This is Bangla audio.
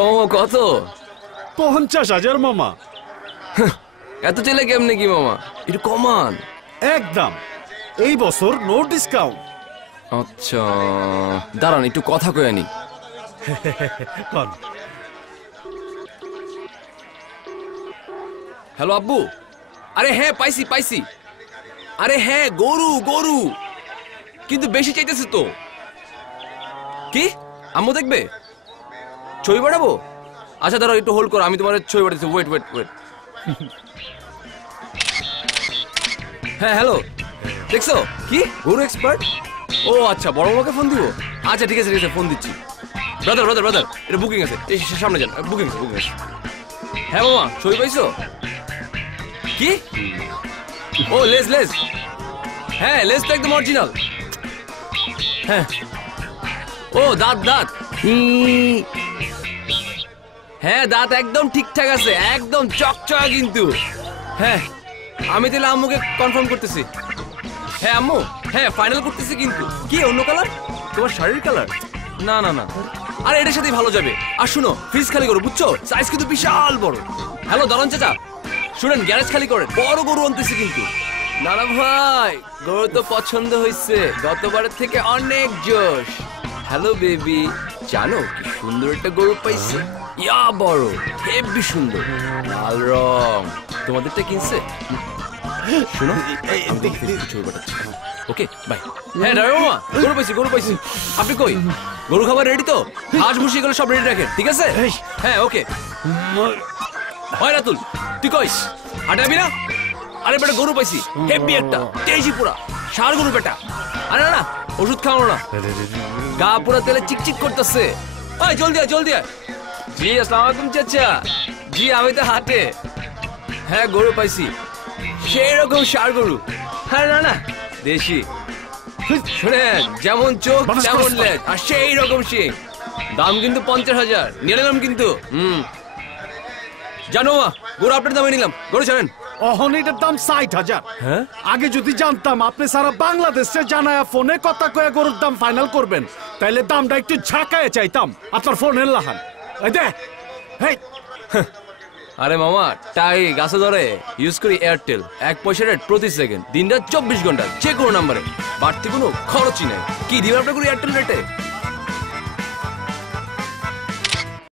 তো কত? 50,000 মামা। এত চেলে কেমনে কি মামা? একটু কমান। একদম, এই বছর নো ডিসকাউন্ট। আচ্ছা দাঁড়ান একটু কথা কয়ে আনি। হ্যালো আব্বু। আরে হ্যাঁ পাইছি পাইছি। আরে হ্যাঁ গরু গরু, কিন্তু বেশি চাইতেছে তো। কি আম্মু দেখবে? ছবি পাঠাবো? আচ্ছা দাঁড়াও একটু হোল্ড করো, আমি তোমার ছবি পাঠাচ্ছি। Wait wait wait. হ্যাঁ হ্যালো, দেখছো কি গরু এক্সপার্ট? ও আচ্ছা বড় বড়কে ফোন দিব। আচ্ছা ঠিক আছে ঠিক আছে, ফোন দিচ্ছি। ব্রাদার ব্রাদার ব্রাদার, এটা বুকিং আছে, এই সামনে যান, বুকিং আছে বুকিং আছে। হ্যাঁ মামা ছবি পাইছো? কি? ও লেজ লেজ, হ্যাঁ লেজ তো একদম অরিজিনাল। হ্যাঁ ও দাঁত দাঁত, হ্যাঁ দাঁত একদম ঠিকঠাক আছে, একদম চকচকা কিন্তু। হ্যাঁ আমি তাহলে আম্মুকে কনফার্ম করতেছি। হ্যাঁ আম্মু, হ্যাঁ ফাইনাল করতেছি কিন্তু। কি অন্য কালার? তোমার শাড়ির কালার? না না না, আরে এটার সাথেই ভালো যাবে। আর শুনো ফ্রিজ খালি করো বুঝছো, সাইজ কিন্তু বিশাল বড়। হ্যালো দারুন চাচা, শুনেন গ্যারেজ খালি করেন, বড় গরু আনতেছি কিন্তু। দাদা ভাই গরু তো পছন্দ হয়েছে, গতবারের থেকে অনেক জোশ। হ্যালো বেবি, জানো কি সুন্দর একটা গরু পাইছি, ইয়া বড়, হেভি সুন্দর, লাল রং। তোমাদেরটা কিনছে? শুনো ছবি পাঠাচ্ছি। Okay bye. হ্যাঁ ড্রাইভার মামা, গরু পাইছি গরু পাইছি। আপনি কই? গরু খাবার রেডি তো? হাঁস ভুসি এগুলো সব রেডি রাখেন, ঠিক আছে? হ্যাঁ ওকে। হয় রাতুল তুই কইস হাঁটাবি না? আরে বেটা গরু পাইছি হেভি একটা, তেজি পুরা ষাঁড় গরু বেটা। আরে না ওষুধ খাওয়ানো না, গা পুরা তেলে চিকচিক করতেছে। ওই জলদি আয় জলদি আয়। জি আসসালামু আলাইকুম চাচা। জি আমি তো হাটে। হ্যাঁ গরু পাইছি, সেই রকম ষাঁড় গরু। হ্যাঁ না না দেশি, শুনেন যেমন চোখ তেমন লেজ আর সেই রকম শিং। দাম কিন্তু 50,000 নিয়ে নিলাম কিন্তু। জানো গরু আপনার দামে নিলাম, গরু ছাড়েন। অহন এটার দাম 60,000। হ্যাঁ আগে যদি জানতাম আপনি সারা বাংলাদেশে জানায়া ফোনে কথা কয়ে গরুর দাম ফাইনাল করবেন, তাইলে দামটা একটু ঝাঁকায় চাইতাম। আপনার ফোনের লাহান এই দে। হেই আরে মামা টাই গাছে ধরে ইউজ করি এয়ারটেল, 1 পয়সা রেট প্রতি সেকেন্ড, দিনরাত 24 ঘন্টা, যে কোনো নাম্বারে, বাড়তি কোনো খরচই নেই। কি দিবেন আপনার এয়ারটেল রেটে?